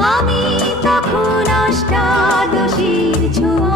আমি তখন অষ্টাদশীর ছোঁয়া।